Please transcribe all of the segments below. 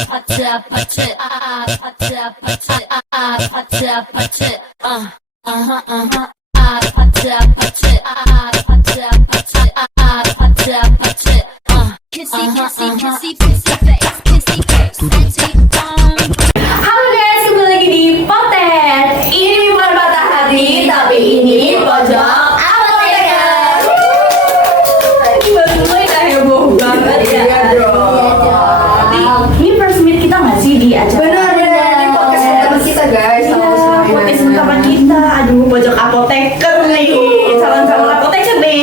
Halo guys, kembali lagi di Potet. Ini bukan patah hati, tapi ini pojok apoteker. Ini baru mulai udah heboh banget ya. Iya dong. Ini first meet kita nggak sih di acara? Benar, ini podcast pertama kita guys. Iya, podcast pertama kita. Aduh, pojok apoteker nih. Calon-calon apoteker nih.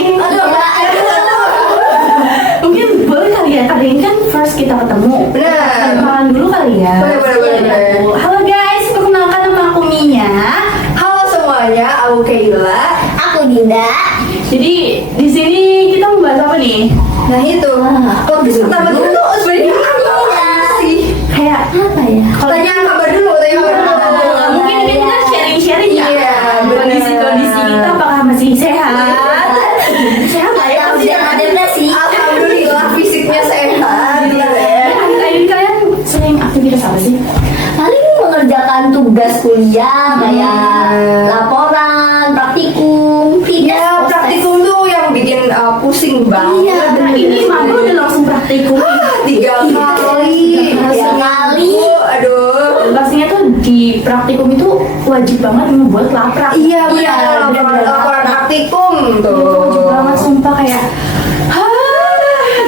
Mungkin boleh kali ya, kali ini kan first kita ketemu. Benar. Kenalan dulu kali ya. Boleh. Halo guys, perkenalkan nama aku Mia. Halo semuanya, aku Kayla. Aku Dinda. Jadi di sini kita membahas apa nih? Nah itu, podcast pertama kita tuh sebenarnya apa sih? Kayak apa ya? Tanya kabar dulu, Mungkin kita sharing-sharing ya. Iya, Kondisi kita apakah masih sehat? Sehat lah ya. Aku tidak ada depresi. Alhamdulillah fisiknya sehat. Akhir-akhir ini kalian sering aktivitas apa sih? Paling mengerjakan tugas kuliah kayak laporan, praktikum, Ya praktikum tuh yang bikin pusing banget. Iya, Nah ini mama udah langsung praktikum. 3 kali. Tiga kali. Aduh. Pastinya tuh di praktikum itu wajib banget membuat laprak. Iya benar, laporan praktikum Itu tuh. wajib banget sumpah kayak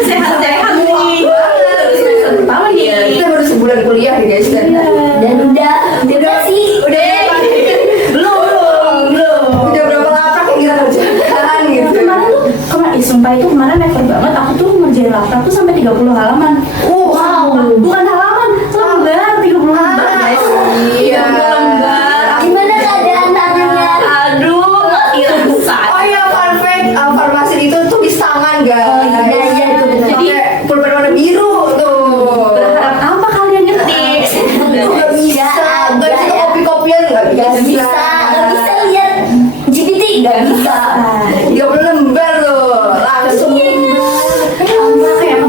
sehat-sehat nih. Semester pertama nih. Kita baru sebulan kuliah ya guys dan Dan udah depresi. Belum. udah berapa laprak yang kita kerjakan gitu. Kemarin sumpah itu kemarin never banget aku tuh ngerjain laprak tuh sampai 30 halaman. Wow. Bukan halaman, lembar 30 lembar guys. Iya. 30 lembar. Gimana keadaan tangannya? Aduh, irisan. Oh iya, fun fact, farmasi itu tulis tangan guys. Oh, iya, itu benar. Jadi pulpen warna biru tuh. Berharap apa kalian ngetik? Nggak bisa, nggak bisa kopi-kopian, nggak Gak bisa. bisa lihat GPT, gak bisa. 30 lembar tuh, langsung. Enggak kayak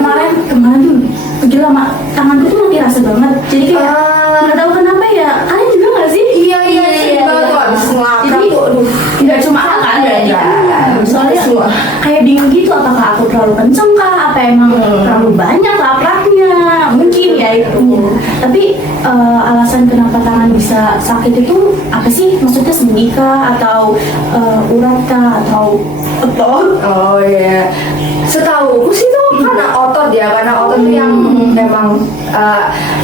kemarin tuh gila mak tanganku tuh mati rasa banget. Jadi kayak nggak tahu kenapa ya. Kalian juga nggak sih? Iya, banget tuh, abis ngelaprak Jadi tuh, aduh. nggak cuma aku kan berarti kan. Soalnya Semua. kayak bingung gitu apakah aku terlalu kenceng kah? Apa emang terlalu banyak lapraknya? Mungkin ya itu. Tapi alasan kenapa tangan bisa sakit itu apa sih? Maksudnya sendi kah? Atau urat kah? Atau otot? Oh iya, setahu sih tuh karena otot ya, karena otot tuh yang memang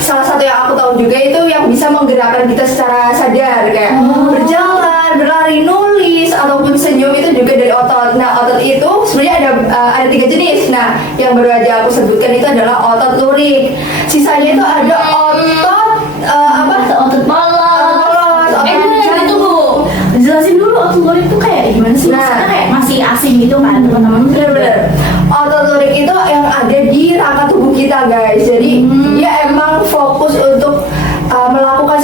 salah satu yang aku tahu juga itu yang bisa menggerakkan kita secara sadar kayak berjalan, berlari, nulis ataupun senyum itu juga dari otot. Nah otot itu sebenarnya ada 3 jenis. Nah yang baru aja aku sebutkan itu adalah otot lurik. Sisanya itu ada otot Otot polos. Jadi tunggu, jelasin dulu otot lurik itu kayak gimana sih? Nah. Maksudnya kayak masih asing gitu kan teman-teman? Bener-bener. Otot lurik itu yang ada di rangka tubuh kita guys. Jadi dia emang fokus untuk melakukan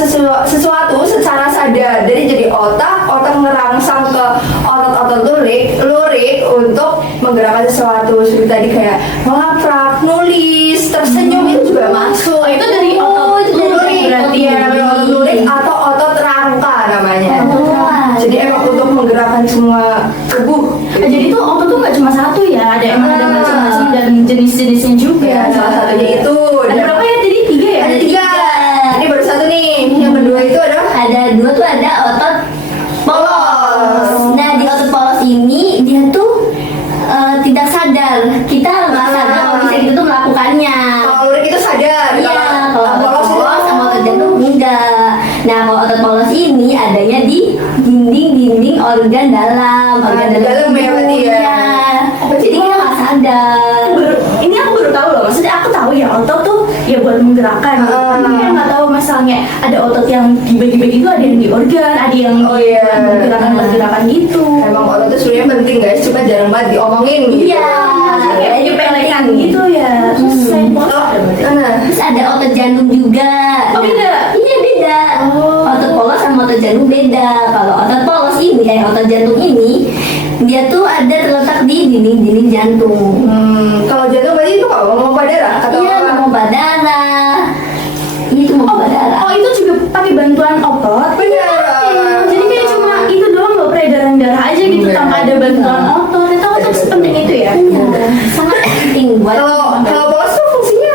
sesuatu secara sadar. Jadi otak ngerangsang ke otot-otot lurik untuk menggerakkan sesuatu. Seperti tadi kayak melaprak, nulis, tersenyum itu juga masuk. Oh, itu dari otot lurik berarti. Iya, namanya otot lurik atau otot rangka namanya. Jadi emang untuk menggerakkan semua tubuh. Nah, jadi tuh otot tuh nggak cuma satu ya, ada emang ada macam-macam dan jenis-jenisnya juga. Ya, salah satunya itu. Ada berapa ya? Jadi 3 ya? Ada 3. Ini baru 1 nih. Yang kedua itu adalah Ada 2 tuh ada otot polos. Nah di otot polos ini dia tuh tidak sadar. Kita nggak sadar kalau bisa kita tuh melakukannya. kalau lurik itu sadar. Iya, kalau otot polos polos sama otot jantung enggak. Nah kalau otot polos ini adanya di dinding organ dalam. Organ dalam ya berarti ya. Iya. Jadi kita nggak sadar. Ini aku baru tahu loh. Maksudnya aku tahu ya otot tuh ya buat menggerakkan. Tapi kan nggak tahu misalnya ada otot yang dibagi-bagi itu ada yang di organ, ada yang Oh, iya. pergerakan gitu. Emang otot itu sebenarnya penting guys, cuma jarang banget diomongin gitu. Iya. Kayak nyepelekan gitu ya. Terus selain polos ada berarti. Nah, Terus ada otot jantung juga. Oh, beda? Iya beda. Oh. Otot polos sama otot jantung beda. Kalau otot polos ini, otot jantung ini, dia tuh ada terletak di dinding jantung. kalau jantung berarti itu kalau mau darah atau Iya, memompa darah. tanpa ada bantuan otot. Itu otot sepenting itu ya. Iya, sangat penting buat Kalau polos tuh fungsinya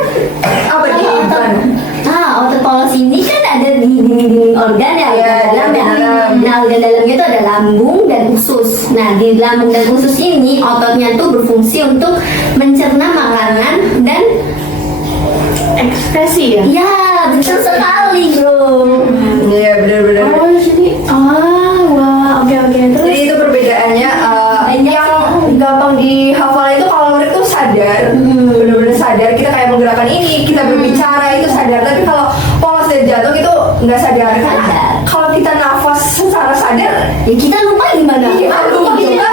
apa Kalau nih? otot, otot polos ini kan ada di dinding organ ya, Iya, organ dalam ya. dalam. Nah, organ dalamnya itu ada lambung dan usus. Nah, di lambung dan usus ini ototnya tuh berfungsi untuk mencerna makanan dan Ekspresi ya. ya betul sekali bro. Iya benar-benar. Oh jadi wah oke terus. Jadi itu perbedaannya yang gampang dihafal itu kalau murid tuh sadar, benar-benar sadar kita kayak menggerakkan ini, kita berbicara itu sadar. Tapi kalau polos dan jatuh itu nggak sadar. Karena Sadar. kalau kita nafas secara sadar, Ya kita lupa gimana? iya lupa Gitu. kita.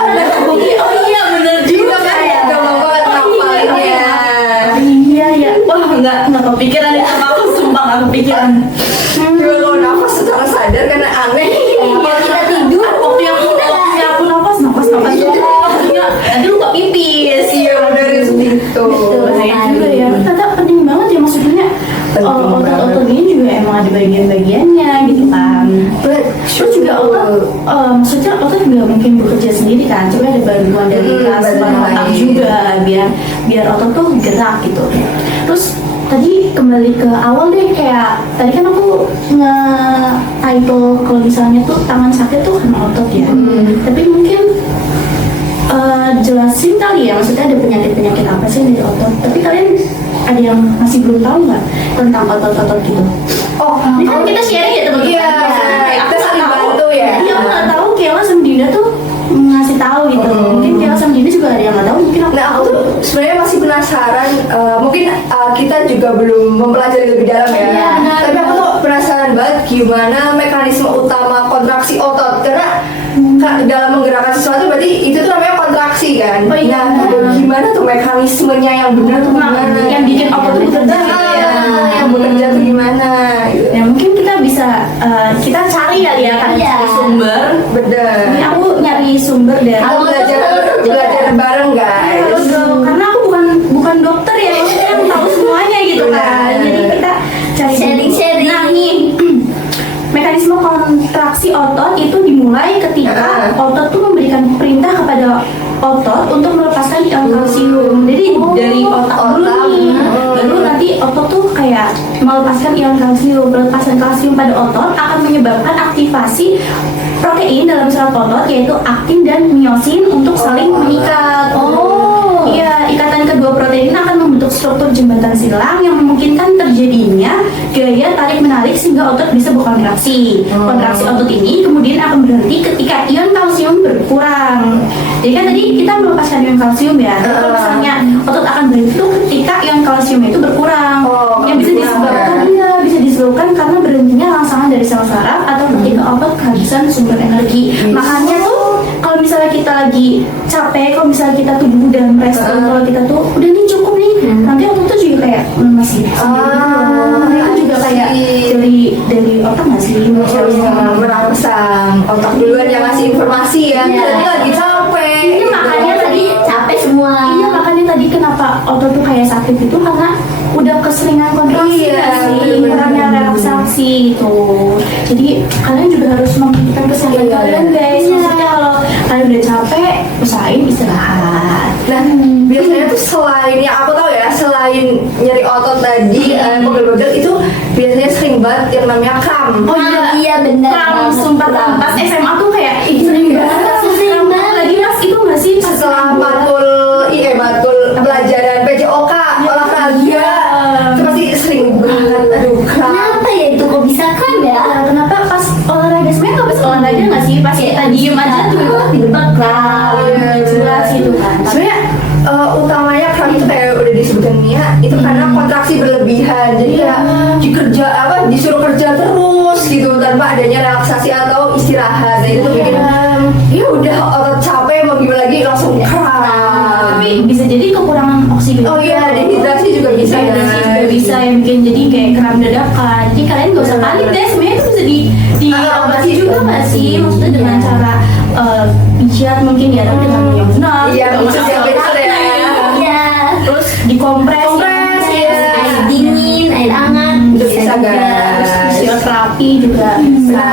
Oh iya benar Kita juga kan ya. gampang banget ngapalinnya. Iya ya. Wah nggak kepikiran itu aku sumpah nggak kepikiran. Juga kalau nafas secara sadar karena aneh. Kalau kita tidur, Waktu yang aku nafas. Nanti lupa pipis. Iya benar itu. Bahaya juga ya. Ternyata penting banget ya maksudnya. Penting Otot-otot ini juga emang ada bagian-bagiannya gitu kan. Terus juga otot, maksudnya otot juga mungkin bekerja sendiri kan. Coba ada bantuan dari plasma bantuan otak lain. juga biar otot tuh gerak gitu. Terus tadi kembali ke awal deh kayak tadi kan aku nge-title kalau misalnya tuh tangan sakit tuh karena otot ya. Tapi mungkin jelasin kali ya, maksudnya ada penyakit-penyakit apa sih dari otot. Tapi kalian ada yang masih belum tahu nggak tentang otot-otot gitu? Oh, Ini kan kita sharing ya teman-teman. Iya, Kayak kita saling nggak tahu. bantu ya. Iya, aku nggak tahu Kela sama Dinda tuh ngasih tahu gitu. Mungkin Kela sama Dinda juga ada yang nggak tahu. Mungkin aku Nah, aku tuh sebenarnya masih penasaran. Mungkin kita juga belum mempelajari lebih dalam ya. Iya, benar. Tapi aku tuh penasaran banget gimana mekanisme utama kontraksi otot. Karena dalam menggerakkan sesuatu berarti itu tuh namanya kontraksi kan. Oh, iya. Nah, gimana tuh mekanismenya yang benar tuh Nah, gimana? yang bikin otot tuh bekerja gitu ya. Yang bekerja tuh gimana? Gitu. Ya mungkin kita bisa kita cari kali ya kan Iya. cari sumber. Bener. Ini aku nyari sumber dari Kita belajar bareng Iya, guys. betul. Karena aku bukan dokter ya, maksudnya yang tahu semuanya gitu kan. Benar. Jadi kita cari Sharing-sharing. Nah nih, mekanisme kontraksi otot itu dimulai ketika otot tuh memberikan perintah kepada otot untuk melepaskan ion kalsium. Jadi dari otak dulu nih, baru nanti otot tuh kayak melepaskan ion kalsium. Pelepasan kalsium pada otot akan menyebabkan aktivasi protein dalam serat otot yaitu aktin dan miosin untuk saling mengikat. Iya, ikatan kedua protein akan membentuk struktur jembatan silang yang memungkinkan terjadinya gaya tarik-menarik sehingga otot bisa berkontraksi. Kontraksi otot ini kemudian akan berhenti ketika ion kalsium berkurang. Jadi kan tadi kita melepaskan ion kalsium ya. Kalau misalnya otot akan berhenti itu ketika ion kalsium itu berkurang. Yang bisa disebabkan bisa disebabkan karena berhentinya rangsangan dari sel saraf atau ketika otot kehabisan sumber energi. Makanya tuh kalau misalnya kita lagi capek, kalau misalnya kita tuh dalam respon, kalau kita tuh udah nih cukup nih, nanti otot tuh juga kayak masih itu juga kayak dari otak nggak sih? Merangsang otak duluan yang ngasih informasi ya. Iya. Tadi lagi capek. Ini makanya tadi capek semua. Iya makanya tadi kenapa otot tuh kayak sakit itu karena udah keseringan kontraksi Iya, nggak sih, bener-bener. kurangnya relaksasi gitu. Jadi kalian juga harus memikirkan kesehatan Iya. kalian guys. Maksudnya kalau kalian udah capek, usahain istirahat. Nah, biasanya tuh selain yang aku tahu ya, selain nyeri otot tadi, pegel-pegel itu biasanya sering banget yang namanya kram. Oh Nah, iya benar Kram, banget. sumpah Kram. pas SMA tuh kayak sering banget. Sering banget. Lagi mas itu nggak sih pas Setelah matkul pelajaran PJOK, olahraga, itu pasti sering banget. Aduh, kram. Kenapa ya itu kok bisa kram ya? Kenapa pas olahraga sebenarnya nggak pas olahraga nggak sih pas kita diem aja tuh tiba-tiba kram. jelas gitu kan. Sebenarnya utamanya kram itu kayak udah disebutkan Nia, itu karena kontraksi berlebihan. Jadi kayak disuruh kerja terus gitu tanpa adanya relaksasi atau istirahat. Nah, itu tuh bikin ya udah otot capek mau gimana lagi langsung kram. Tapi bisa jadi kekurangan oksigen. Oh iya, dehidrasi juga bisa. Dehidrasi juga bisa yang bikin jadi kayak kram dadakan. Jadi kalian nggak usah panik deh. Sebenarnya itu bisa diobati juga nggak sih? Maksudnya dengan cara pijat mungkin ya, tapi dengan yang benar. Iya, Nggak pijat usah yang benar ya. Iya. Terus dikompres. Kompres, iya. Air dingin, air hangat. Itu bisa, guys. Fisioterapi juga bisa.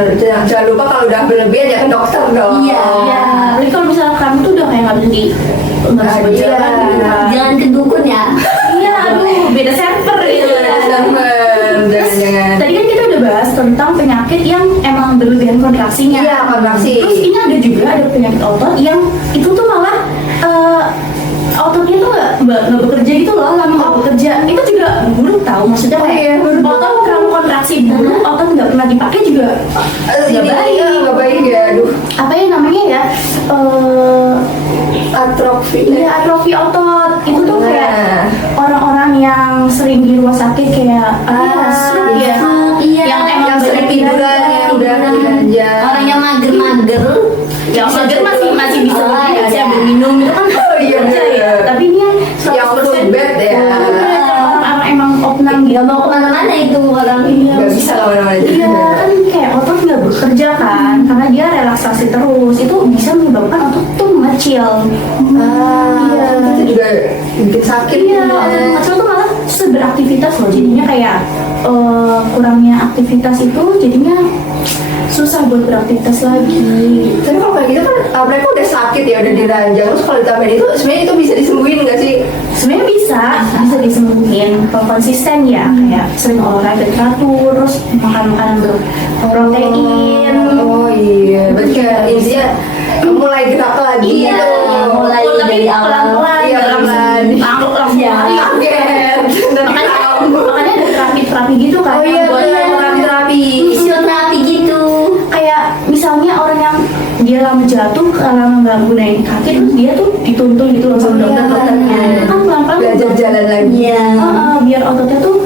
Benar. Jangan lupa kalau udah berlebihan ya ke dokter dong. Iya. Ya, nggak bisa berjalan. Jangan ke dukun ya. Iya, aduh, beda server ya. Jangan-jangan. Tadi kan kita udah bahas tentang penyakit yang emang berlebihan kontraksinya. Iya, kontraksi. Terus ini ada penyakit otot yang itu tuh malah ototnya tuh nggak bekerja gitu loh, lama nggak bekerja. Itu juga buruk tahu, maksudnya Oh, kayak iya, buruk. otot kalau kontraksi buruk, otot nggak pernah dipakai juga nggak baik. Nggak baik ya, aduh. Apa ya namanya ya? Atrofi. Iya, atrofi otot itu tuh kayak orang-orang yang sering di rumah sakit kayak stroke ya, Iya. yang emang Yang sering banyak tiduran, yang udah aja. Orang yang mager-mager. yang mager masih bisa Oh, berdiri, iya. sambil minum itu kan iya, kerja ya. bener. Tapi ini yang Yang full bed ya. orang emang opnam gitu. Gak mau kemana-mana itu orang. Nggak bisa kemana-mana. Iya kan kayak otot nggak bekerja kan, karena dia relaksasi terus itu bisa menyebabkan otot tuh mengecil. Iya. Itu juga bikin sakit. Iya, otot mengecil tuh malah susah beraktivitas loh, jadinya kayak kurangnya aktivitas itu jadinya susah buat beraktivitas lagi. Tapi kalau kayak gitu kan mereka udah sakit ya, udah diranjang. Terus kalau ditambahin itu sebenarnya itu bisa disembuhin nggak sih? Sebenarnya bisa disembuhin kalau konsisten ya, kayak sering olahraga teratur, terus makan makanan berprotein. Oh iya, berarti kayak intinya mulai gerak lagi Iya, gitu. mulai dari awal. pelan-pelan, Iya, nggak pelan. langsung lari. Iya. Kaget. Dan Makanya ada terapi gitu kan, oh iya, yang buat terapi. Fisioterapi gitu. kayak misalnya orang yang dia lama jatuh, lama nggak gunain kaki, terus dia tuh dituntun gitu loh sama dokter-dokternya. Itu kan pelan-pelan Belajar jalan lagi. Iya. biar ototnya tuh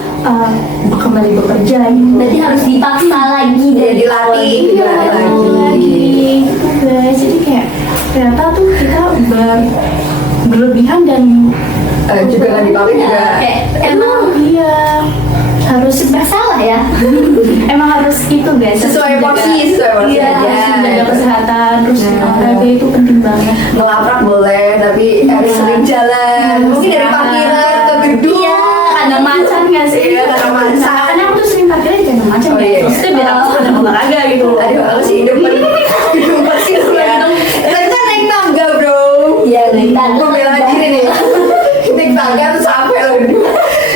kembali bekerja gitu. Berarti harus dipaksa lagi Iya, dari dilatih. awal. Iya, Dilatih lagi gitu guys. Jadi kayak ternyata tuh kita berlebihan dan Juga nggak dipakai juga. Kayak emang iya harus bersalah ya. emang harus itu guys, Sesuai harus porsi, menjaga- sesuai porsi iya, aja. harus menjaga kesehatan, terus Nah. olahraga itu penting banget. Ngelaprak boleh, tapi harus sering jalan. Mungkin dari parkiran ke gedung. Iya, kandang macan nggak sih? Iya, kandang macan. Karena aku tuh sering parkirnya di kandang macan Oh, ya. iya. Maksudnya biar aku kandang olahraga gitu. Aduh, aku sih gedung parkir ya. Kita naik tangga bro. Iya, naik tangga. Gue bela diri nih. Naik tangga tuh sampai loh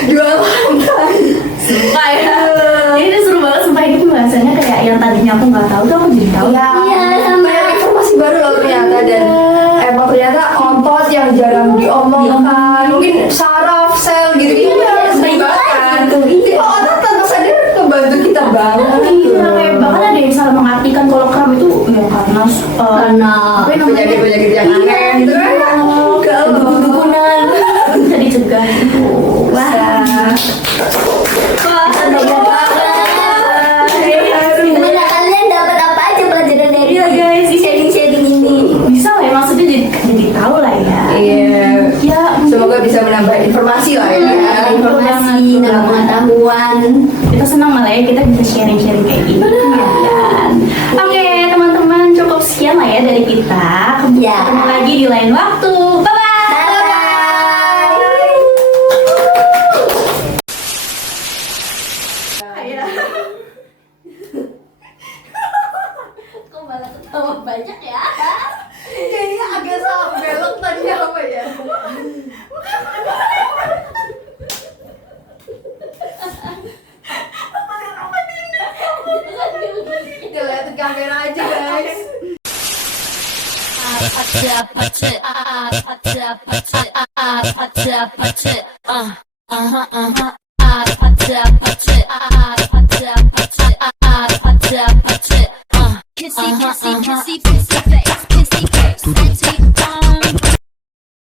dua lantai. Sumpah ya. Ini tuh seru banget, sumpah ini pembahasannya kayak yang tadinya aku nggak tahu tuh aku jadi tahu. Iya, sama. Banyak informasi baru loh ternyata, dan emang ternyata otot yang jarang diomongkan, mungkin saraf, sel gitu Iya, sering banyak banget kan. gitu. Jadi otot tanpa sadar kebantu kita banget. Iya, kayak bahkan ada yang salah mengartikan kalau kram itu ya karena Karena apa namanya? Penyakit-penyakit yang aneh gitu kan. Dukun-dukunan bisa dicegah gitu. Wah. Wah, seru banget. Gimana kalian dapat apa aja pelajaran dari Iya, guys. sharing-sharing ini? Bisa lah ya, maksudnya jadi tahu lah ya. Iya. Ya, Semoga bisa menambah informasi lah ya. Informasi, nambah pengetahuan. kita senang malah ya kita bisa sharing-sharing kayak gini. Ya kan? Oke, teman-teman, cukup sekian lah ya dari kita. Ya. Ketemu lagi di lain waktu. Bye-bye. Kok malah ketawa banyak ya? Kayaknya agak salah belok tadi apa ya? Kita liatin kamera aja guys. Kissy, kissy, kissy.